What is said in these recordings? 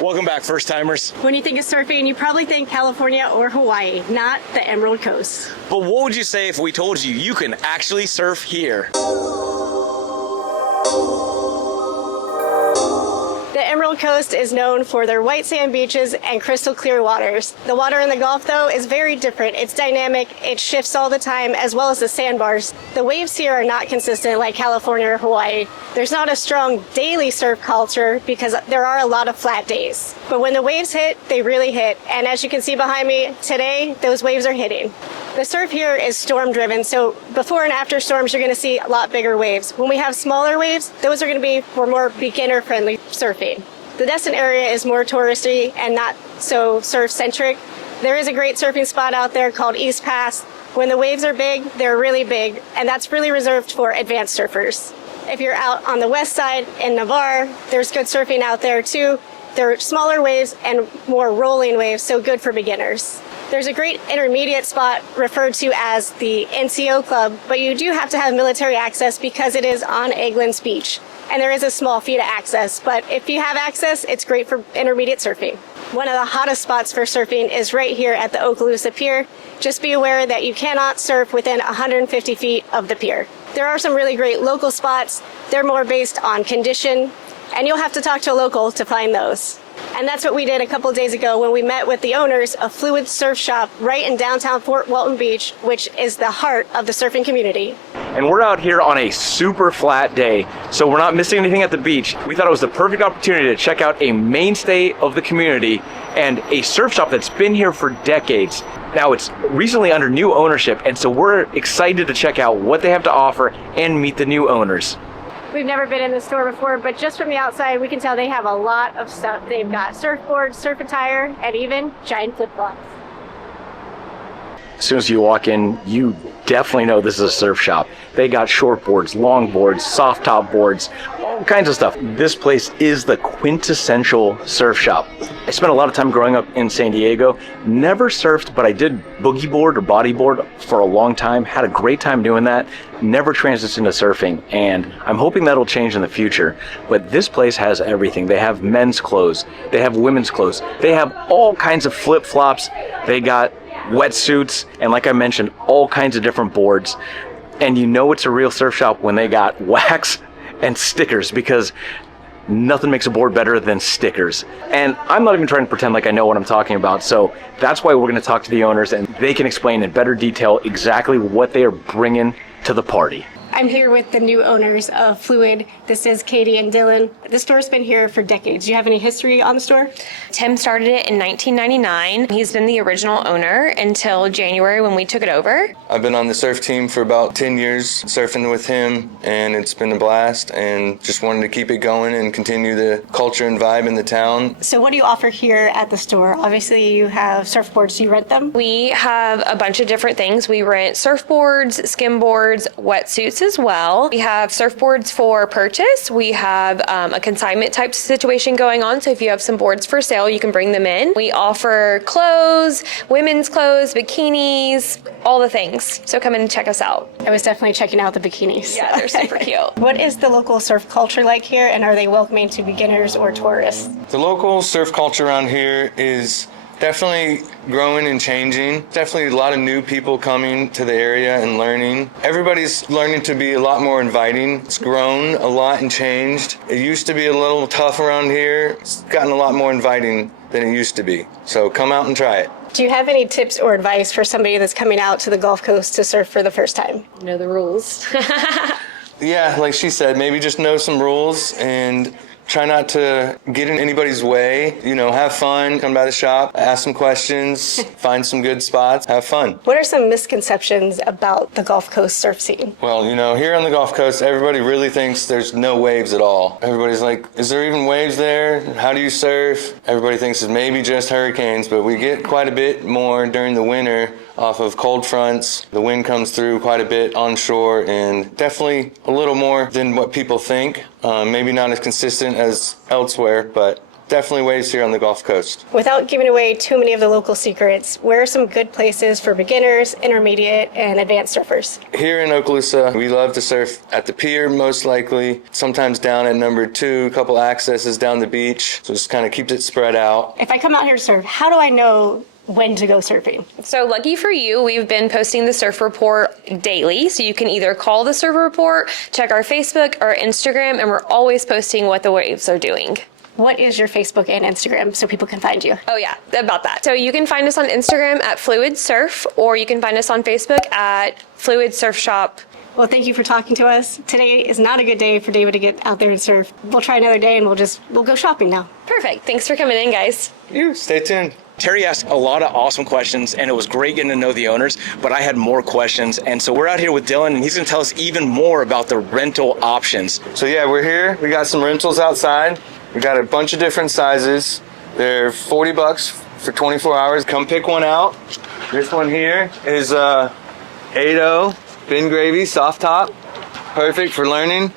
Welcome back, first timers. When you think of surfing, you probably think California or Hawaii, not the Emerald Coast. But what would you say if we told you you can actually surf here? The Emerald Coast is known for their white sand beaches and crystal clear waters. The water in the Gulf, though, is very different. It's dynamic, it shifts all the time, as well as the sandbars. The waves here are not consistent like California or Hawaii. There's not a strong daily surf culture because there are a lot of flat days. But when the waves hit, they really hit. And as you can see behind me, today, those waves are hitting. The surf here is storm driven, so before and after storms, you're going to see a lot bigger waves. When we have smaller waves, those are going to be for more beginner friendly surfing. The Destin area is more touristy and not so surf centric. There is a great surfing spot out there called East Pass. When the waves are big, they're really big, and that's really reserved for advanced surfers. If you're out on the west side in Navarre, there's good surfing out there too. There are smaller waves and more rolling waves, so good for beginners. There's a great intermediate spot referred to as the NCO Club, but you do have to have military access because it is on Egglands Beach. And there is a small fee to access, but if you have access, it's great for intermediate surfing. One of the hottest spots for surfing is right here at the Okaloosa Pier. Just be aware that you cannot surf within 150 feet of the pier. There are some really great local spots. They're more based on condition, and you'll have to talk to a local to find those. And that's what we did a couple days ago when we met with the owners of Fluid Surf Shop right in downtown Fort Walton Beach, which is the heart of the surfing community. And we're out here on a super flat day, so we're not missing anything at the beach. We thought it was the perfect opportunity to check out a mainstay of the community and a surf shop that's been here for decades. Now it's recently under new ownership, and so we're excited to check out what they have to offer and meet the new owners. We've never been in the store before, but just from the outside, we can tell they have a lot of stuff. They've got surfboards, surf attire, and even giant flip-flops. As soon as you walk in, you definitely know this is a surf shop. They got shortboards, longboards, soft top boards, all kinds of stuff. This place is the quintessential surf shop. I spent a lot of time growing up in San Diego. Never surfed, but I did boogie board or bodyboard for a long time. Had a great time doing that. Never transitioned to surfing, and I'm hoping that'll change in the future. But this place has everything. They have men's clothes. They have women's clothes. They have all kinds of flip-flops. They got wetsuits, and like I mentioned, all kinds of different boards. And you know it's a real surf shop when they got wax and stickers, because nothing makes a board better than stickers. And I'm not even trying to pretend like I know what I'm talking about, so that's why we're going to talk to the owners, and they can explain in better detail exactly what they are bringing to the party. I'm here with the new owners of Fluid. This is Katie and Dylan. The store's been here for decades. Do you have any history on the store? Tim started it in 1999. He's been the original owner until January when we took it over. I've been on the surf team for about 10 years, surfing with him, and it's been a blast, and just wanted to keep it going and continue the culture and vibe in the town. So what do you offer here at the store? Obviously you have surfboards. Do you rent them? We have a bunch of different things. We rent surfboards, skimboards, wetsuits as well. We have surfboards for purchase. We have a consignment type situation going on. So if you have some boards for sale, you can bring them in. We offer clothes, women's clothes, bikinis, all the things. So come in and check us out. I was definitely checking out the bikinis. Yeah, they're super cute. What is the local surf culture like here, and are they welcoming to beginners or tourists? The local surf culture around here is definitely growing and changing. Definitely a lot of new people coming to the area and learning. Everybody's learning to be a lot more inviting. It's grown a lot and changed. It used to be a little tough around here. It's gotten a lot more inviting than it used to be. So come out and try it. Do you have any tips or advice for somebody that's coming out to the Gulf Coast to surf for the first time? Know the rules. Yeah, like she said, maybe just know some rules and try not to get in anybody's way. You know, have fun, come by the shop, ask some questions, find some good spots, have fun. What are some misconceptions about the Gulf Coast surf scene? Well, you know, here on the Gulf Coast, everybody really thinks there's no waves at all. Everybody's like, is there even waves there? How do you surf? Everybody thinks it's maybe just hurricanes, but we get quite a bit more during the winter off of cold fronts. The wind comes through quite a bit onshore, and definitely a little more than what people think. Maybe not as consistent as elsewhere, but definitely waves here on the Gulf Coast. Without giving away too many of the local secrets, where are some good places for beginners, intermediate, and advanced surfers? Here in Okaloosa, we love to surf at the pier, most likely, sometimes down at number 2, a couple accesses down the beach, so just kind of keeps it spread out. If I come out here to surf, how do I know when to go surfing? So lucky for you, we've been posting the surf report daily. So you can either call the surf report, check our Facebook or Instagram, and we're always posting what the waves are doing. What is your Facebook and Instagram so people can find you? Oh yeah, about that. So you can find us on Instagram at Fluid Surf, or you can find us on Facebook at Fluid Surf Shop. Well, thank you for talking to us. Today is not a good day for David to get out there and surf. We'll try another day and we'll go shopping now. Perfect. Thanks for coming in, guys. Stay tuned. Terry asked a lot of awesome questions, and it was great getting to know the owners, but I had more questions. And so we're out here with Dylan, and he's going to tell us even more about the rental options. So yeah, we're here. We got some rentals outside. We got a bunch of different sizes. They're $40 for 24 hours. Come pick one out. This one here is 8.0 bin gravy, soft top. Perfect for learning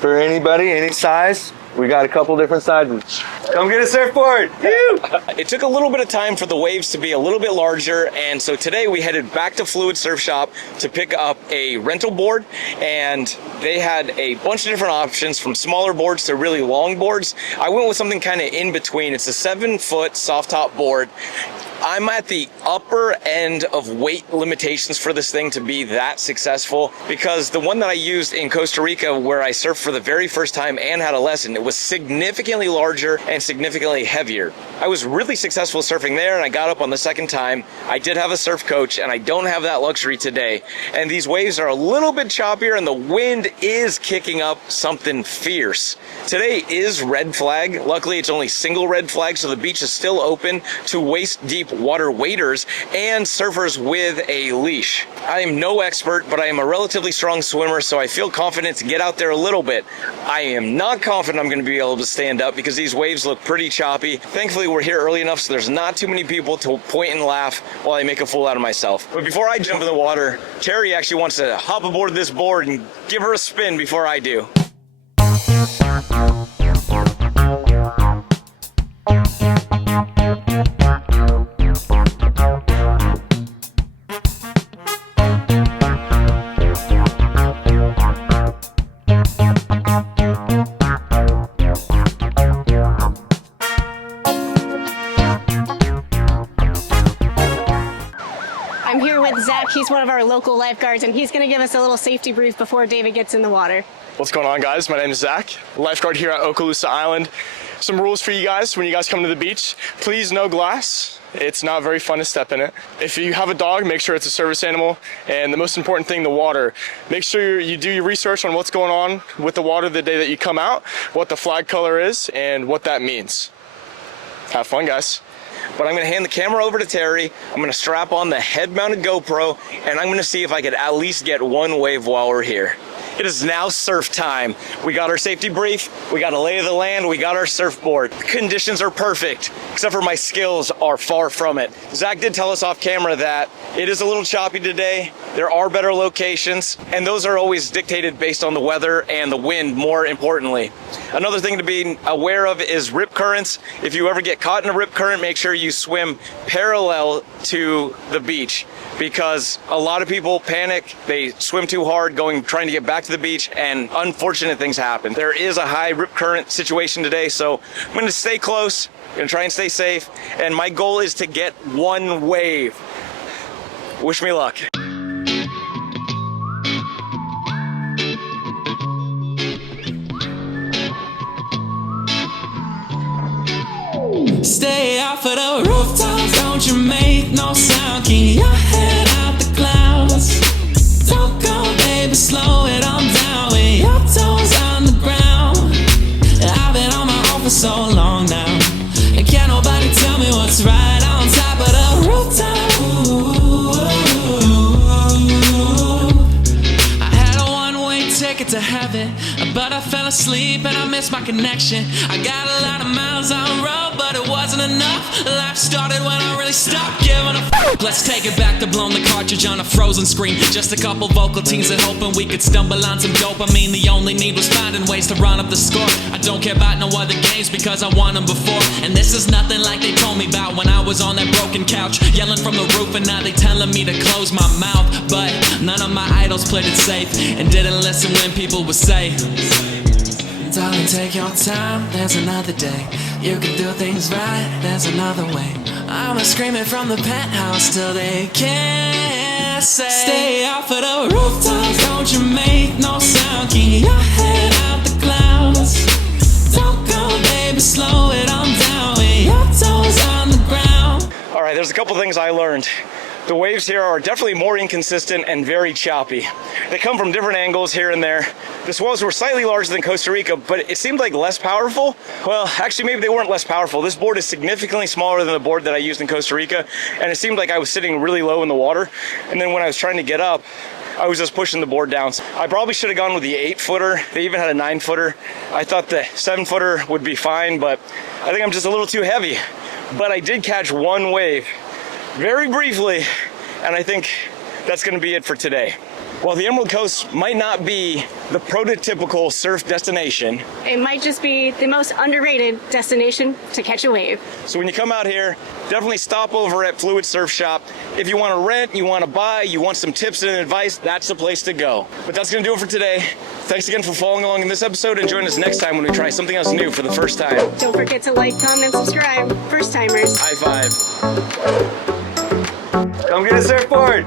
for anybody, any size. We got a couple different sizes. Come get a surfboard. It took a little bit of time for the waves to be a little bit larger, and so today we headed back to Fluid Surf Shop to pick up a rental board, and they had a bunch of different options from smaller boards to really long boards. I went with something kind of in between. It's a 7-foot soft top board. I'm at the upper end of weight limitations for this thing to be that successful, because the one that I used in Costa Rica, where I surfed for the very first time and had a lesson, it was significantly larger and significantly heavier. I was really successful surfing there, and I got up on the second time. I did have a surf coach, and I don't have that luxury today. And these waves are a little bit choppier, and the wind is kicking up something fierce. Today is red flag. Luckily, it's only single red flag, so the beach is still open to waist-deep water waders and surfers with a leash. I am no expert, but I am a relatively strong swimmer, so I feel confident to get out there a little bit. I am not confident I'm going to be able to stand up because these waves look pretty choppy. Thankfully, we're here early enough so there's not too many people to point and laugh while I make a fool out of myself. But before I jump in the water, Terry actually wants to hop aboard this board and give her a spin before I do. I'm here with Zach. He's one of our local lifeguards, and he's going to give us a little safety brief before David gets in the water. What's going on, guys? My name is Zach, lifeguard here at Okaloosa Island. Some rules for you guys when you guys come to the beach. Please, no glass. It's not very fun to step in it. If you have a dog, make sure it's a service animal. And the most important thing, the water. Make sure you do your research on what's going on with the water the day that you come out, what the flag color is, and what that means. Have fun, guys. But I'm going to hand the camera over to Terry. I'm going to strap on the head-mounted GoPro, and I'm going to see if I could at least get one wave while we're here. It is now surf time. We got our safety brief, we got a lay of the land, we got our surfboard. The conditions are perfect, except for my skills are far from it. Zach did tell us off camera that it is a little choppy today. There are better locations, and those are always dictated based on the weather and the wind, more importantly. Another thing to be aware of is rip currents. If you ever get caught in a rip current, make sure you swim parallel to the beach, because a lot of people panic. They swim too hard trying to get back to the beach, and unfortunate things happen. There is a high rip current situation today, so I'm going to stay close, going to try and stay safe, and my goal is to get one wave. Wish me luck. Stay off of the rooftops, don't you make no sound. Keep your head out the clouds. Don't go, baby, slow it on down with your toes on the ground. I've been on my own for so long now, and can't nobody tell me what's right on top of the rooftop. Ooh, I had a one-way ticket to heaven, but I fell asleep and I missed my connection. I got a lot of miles on road, but it wasn't enough enough. Life started when I really stopped giving a f. Let's take it back to blowing the cartridge on a frozen screen. Just a couple vocal teams and hoping we could stumble on some dopamine. The only need was finding ways to run up the score. I don't care about no other games because I won them before. And this is nothing like they told me about when I was on that broken couch, yelling from the roof, and now they telling me to close my mouth. But none of my idols played it safe and didn't listen when people would say, darling, take your time, there's another day. You can do things right, there's another way. I was screaming from the penthouse till they can't say, stay off of the rooftops, don't you make no sound. Keep your head out the clouds. Don't go, baby, slow it on down with your toes on the ground. All right, there's a couple things I learned. The waves here are definitely more inconsistent and very choppy. They come from different angles here and there. The swells were slightly larger than Costa Rica, but it seemed like less powerful. Well, actually, maybe they weren't less powerful. This board is significantly smaller than the board that I used in Costa Rica, and it seemed like I was sitting really low in the water. And then when I was trying to get up, I was just pushing the board down. I probably should have gone with the 8-footer. They even had a 9-footer. I thought the 7-footer would be fine, but I think I'm just a little too heavy. But I did catch one wave very briefly, and I think that's going to be it for today. While the Emerald Coast might not be the prototypical surf destination, It might just be the most underrated destination to catch a wave. so when you come out here, definitely stop over at Fluid Surf Shop. If you want to rent, you want to buy, you want some tips and advice, that's the place to go. But that's going to do it for today. Thanks again for following along in this episode, and join us next time when we try something else new for the first time. Don't forget to like, comment, subscribe. First timers. High five. Come get a surfboard.